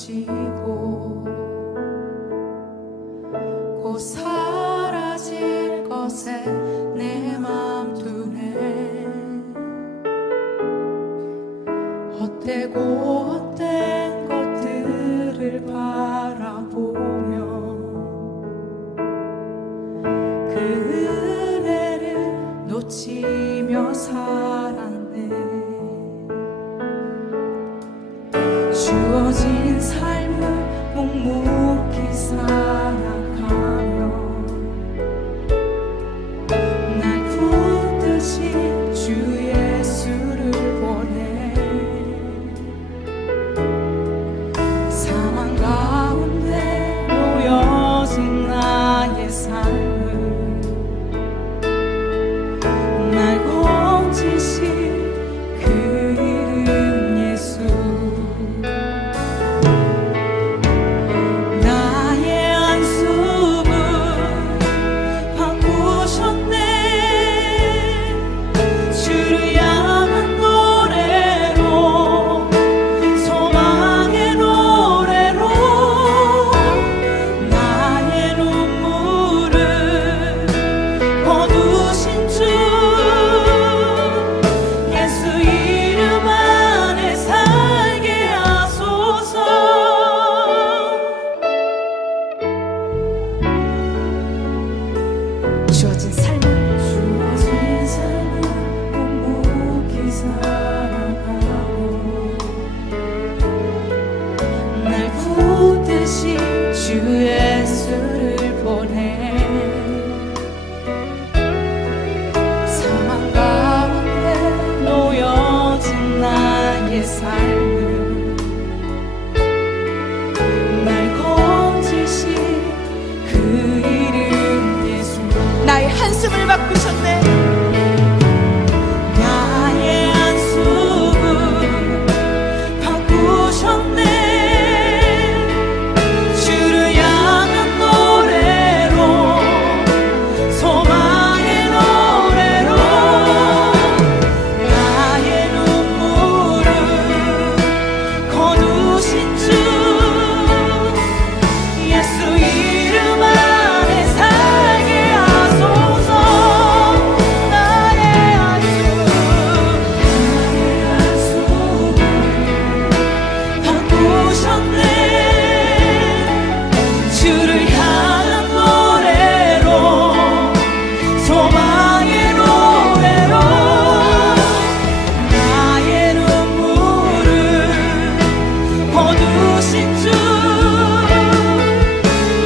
가지고 곧 사라질 것에 내 맘 두네. 헛되고 헛된 것들을 바라보며 그 은혜를 놓치며 살았네. 주어진 삶을 묵묵히 살아가며 날 붙듯이 주 예수를 보내. 사망 가운데 놓여진 나의 삶을 날 건지신 그 이름 예수. 나의 안수를 바꾸셨네. 주를 향한 노래로, 소망의 노래로 나의 눈물을 거두신 주 예수 이름 안에 살게 하소서. 주어진 삶을 묵묵히 살아가고 날 붙듯이 주 예수를 보내. 사망 가운데 놓여진 나의 삶을 날 건지신 그 이름 예수. 나의 한숨을 바꾸셨네. 나의 한숨을 바꾸셨네. 주를 향한 노래로, 소망의 노래로 나의 눈물을 거두신 주 예수 이름 안에 살게 하소서. 나의 한숨을 바꾸셨네. 주를 향한 노래로, 소망의 노래로 나의 눈물을 거두신 주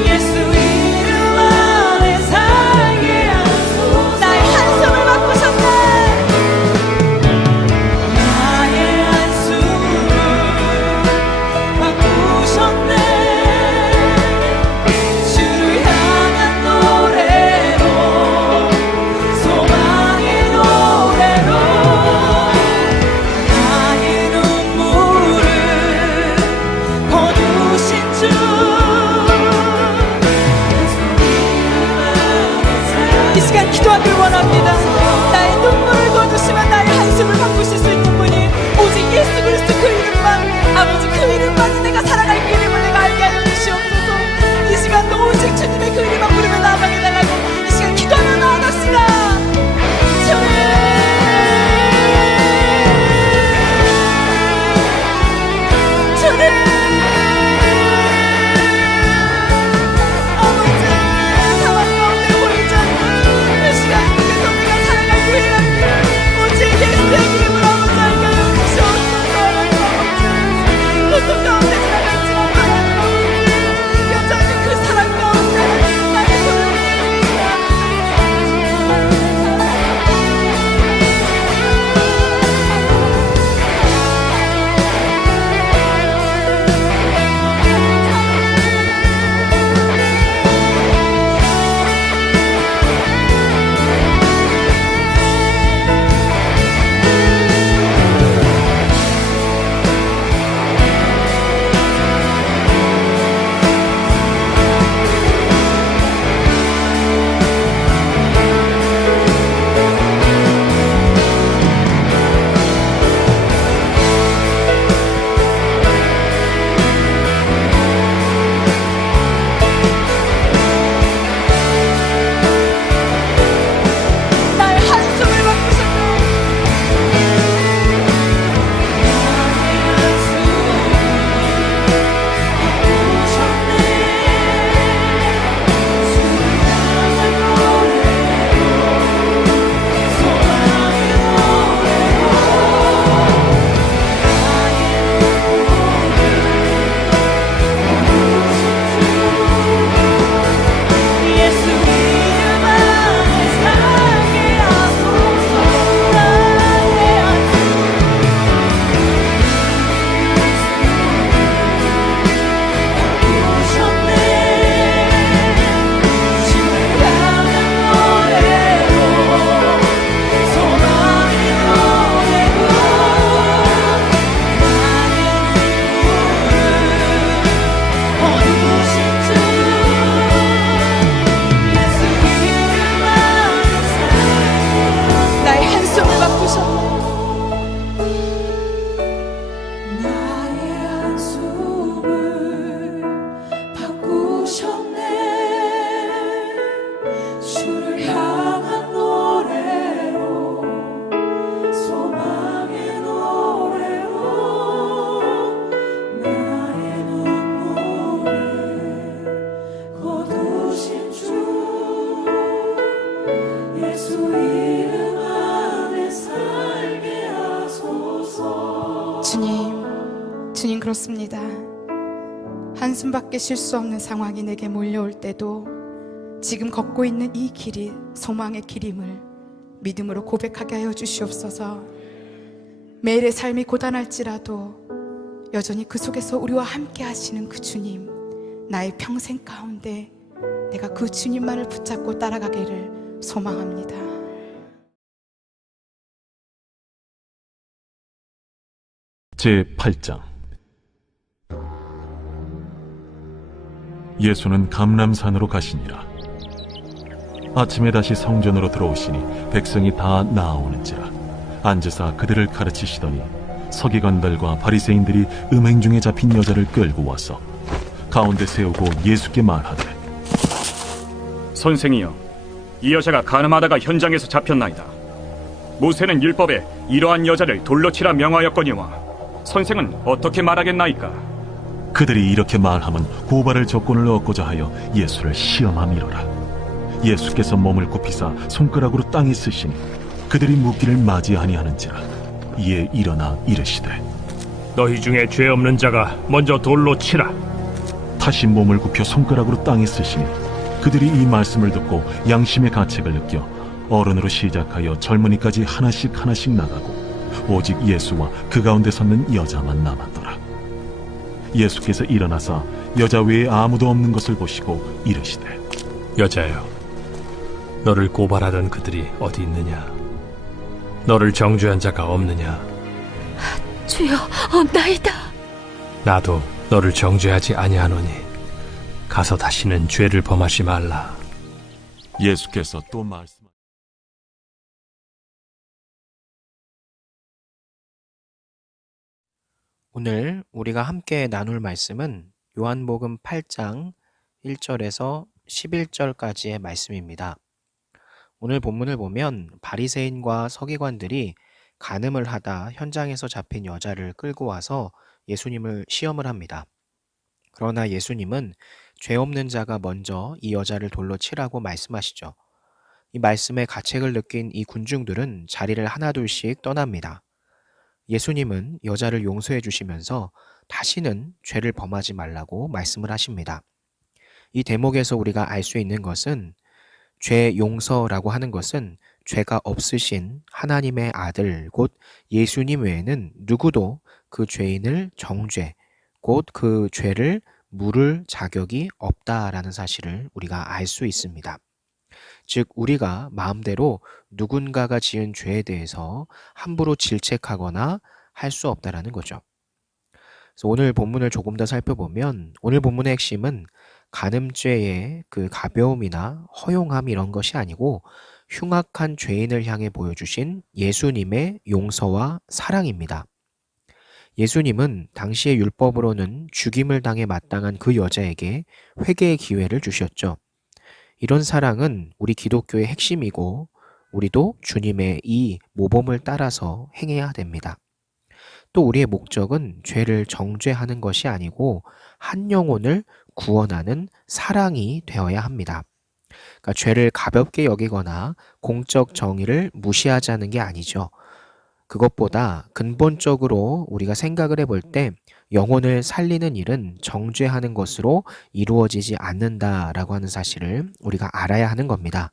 예수 이름 안에 살게 하소서. 나의 한숨을 바꾸셨네. 나의 한숨을 바꾸셨네. 주를 향한 노래로, 소망의 노래로 나의 눈물을 거두신 예수님, 그렇습니다. 한숨밖에 쉴 수 없는 상황이 내게 몰려올 때도 지금 걷고 있는 이 길이 소망의 길임을 믿음으로 고백하게 하여 주시옵소서. 매일의 삶이 고단할지라도 여전히 그 속에서 우리와 함께 하시는 그 주님, 나의 평생 가운데 내가 그 주님만을 붙잡고 따라가기를 소망합니다. 제8장. 예수는 감람산으로 가시니라. 아침에 다시 성전으로 들어오시니 백성이 다 나아오는지라. 앉으사 그들을 가르치시더니 서기관들과 바리새인들이 음행 중에 잡힌 여자를 끌고 와서 가운데 세우고 예수께 말하되, 선생이여, 이 여자가 간음하다가 현장에서 잡혔나이다. 모세는 율법에 이러한 여자를 돌로 치라 명하였거니와 선생은 어떻게 말하겠나이까? 그들이 이렇게 말하면 고발할 조건을 얻고자 하여 예수를 시험함이로라. 예수께서 몸을 굽히사 손가락으로 땅에 쓰시니 그들이 묻기를 맞이하니 하는지라. 이에 일어나 이르시되, 너희 중에 죄 없는 자가 먼저 돌로 치라. 다시 몸을 굽혀 손가락으로 땅에 쓰시니 그들이 이 말씀을 듣고 양심의 가책을 느껴 어른으로 시작하여 젊은이까지 하나씩 하나씩 나가고 오직 예수와 그 가운데 섰는 여자만 남았더라. 예수께서 일어나사 여자 외에 아무도 없는 것을 보시고 이르시되, 여자여, 너를 고발하던 그들이 어디 있느냐? 너를 정죄한 자가 없느냐? 주여, 없나이다. 나도 너를 정죄하지 아니하노니 가서 다시는 죄를 범하지 말라. 예수께서 또 말씀 오늘 우리가 함께 나눌 말씀은 요한복음 8장 1절에서 11절까지의 말씀입니다. 오늘 본문을 보면 바리새인과 서기관들이 간음을 하다 현장에서 잡힌 여자를 끌고 와서 예수님을 시험을 합니다. 그러나 예수님은 죄 없는 자가 먼저 이 여자를 돌로 치라고 말씀하시죠. 이 말씀에 가책을 느낀 이 군중들은 자리를 하나둘씩 떠납니다. 예수님은 여자를 용서해 주시면서 다시는 죄를 범하지 말라고 말씀을 하십니다. 이 대목에서 우리가 알 수 있는 것은 죄 용서라고 하는 것은 죄가 없으신 하나님의 아들 곧 예수님 외에는 누구도 그 죄인을 정죄, 곧 그 죄를 물을 자격이 없다라는 사실을 우리가 알 수 있습니다. 즉 우리가 마음대로 누군가가 지은 죄에 대해서 함부로 질책하거나 할 수 없다라는 거죠. 그래서 오늘 본문을 조금 더 살펴보면 오늘 본문의 핵심은 간음죄의 그 가벼움이나 허용함 이런 것이 아니고 흉악한 죄인을 향해 보여주신 예수님의 용서와 사랑입니다. 예수님은 당시의 율법으로는 죽임을 당해 마땅한 그 여자에게 회개의 기회를 주셨죠. 이런 사랑은 우리 기독교의 핵심이고 우리도 주님의 이 모범을 따라서 행해야 됩니다. 또 우리의 목적은 죄를 정죄하는 것이 아니고 한 영혼을 구원하는 사랑이 되어야 합니다. 그러니까 죄를 가볍게 여기거나 공적 정의를 무시하자는 게 아니죠. 그것보다 근본적으로 우리가 생각을 해볼 때 영혼을 살리는 일은 정죄하는 것으로 이루어지지 않는다라고 하는 사실을 우리가 알아야 하는 겁니다.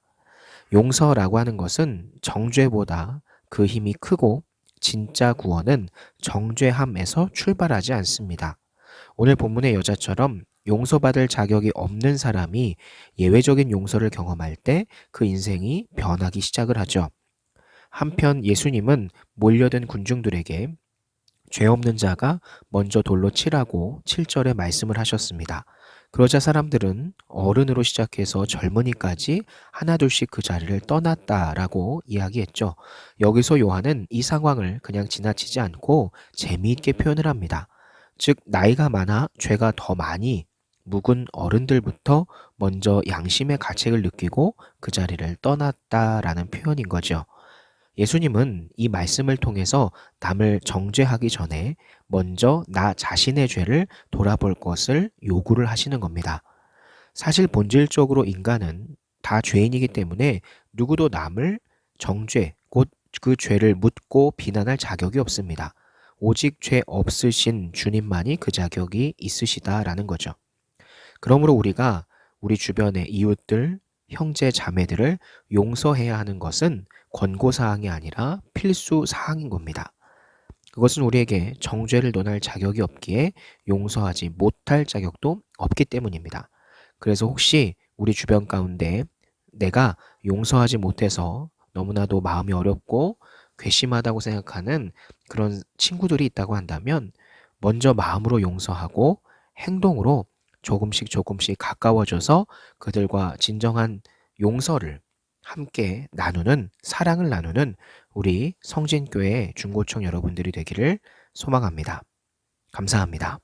용서라고 하는 것은 정죄보다 그 힘이 크고 진짜 구원은 정죄함에서 출발하지 않습니다. 오늘 본문의 여자처럼 용서받을 자격이 없는 사람이 예외적인 용서를 경험할 때 그 인생이 변하기 시작을 하죠. 한편 예수님은 몰려든 군중들에게 죄 없는 자가 먼저 돌로 치라고 7절에 말씀을 하셨습니다. 그러자 사람들은 어른으로 시작해서 젊은이까지 하나둘씩 그 자리를 떠났다라고 이야기했죠. 여기서 요한은 이 상황을 그냥 지나치지 않고 재미있게 표현을 합니다. 즉 나이가 많아 죄가 더 많이 묵은 어른들부터 먼저 양심의 가책을 느끼고 그 자리를 떠났다라는 표현인 거죠. 예수님은 이 말씀을 통해서 남을 정죄하기 전에 먼저 나 자신의 죄를 돌아볼 것을 요구를 하시는 겁니다. 사실 본질적으로 인간은 다 죄인이기 때문에 누구도 남을 정죄, 곧 그 죄를 묻고 비난할 자격이 없습니다. 오직 죄 없으신 주님만이 그 자격이 있으시다라는 거죠. 그러므로 우리가 우리 주변의 이웃들, 형제, 자매들을 용서해야 하는 것은 권고사항이 아니라 필수사항인 겁니다. 그것은 우리에게 정죄를 논할 자격이 없기에 용서하지 못할 자격도 없기 때문입니다. 그래서 혹시 우리 주변 가운데 내가 용서하지 못해서 너무나도 마음이 어렵고 괘씸하다고 생각하는 그런 친구들이 있다고 한다면 먼저 마음으로 용서하고 행동으로 조금씩 가까워져서 그들과 진정한 용서를 함께 나누는, 사랑을 나누는 우리 성진교회 중고청 여러분들이 되기를 소망합니다. 감사합니다.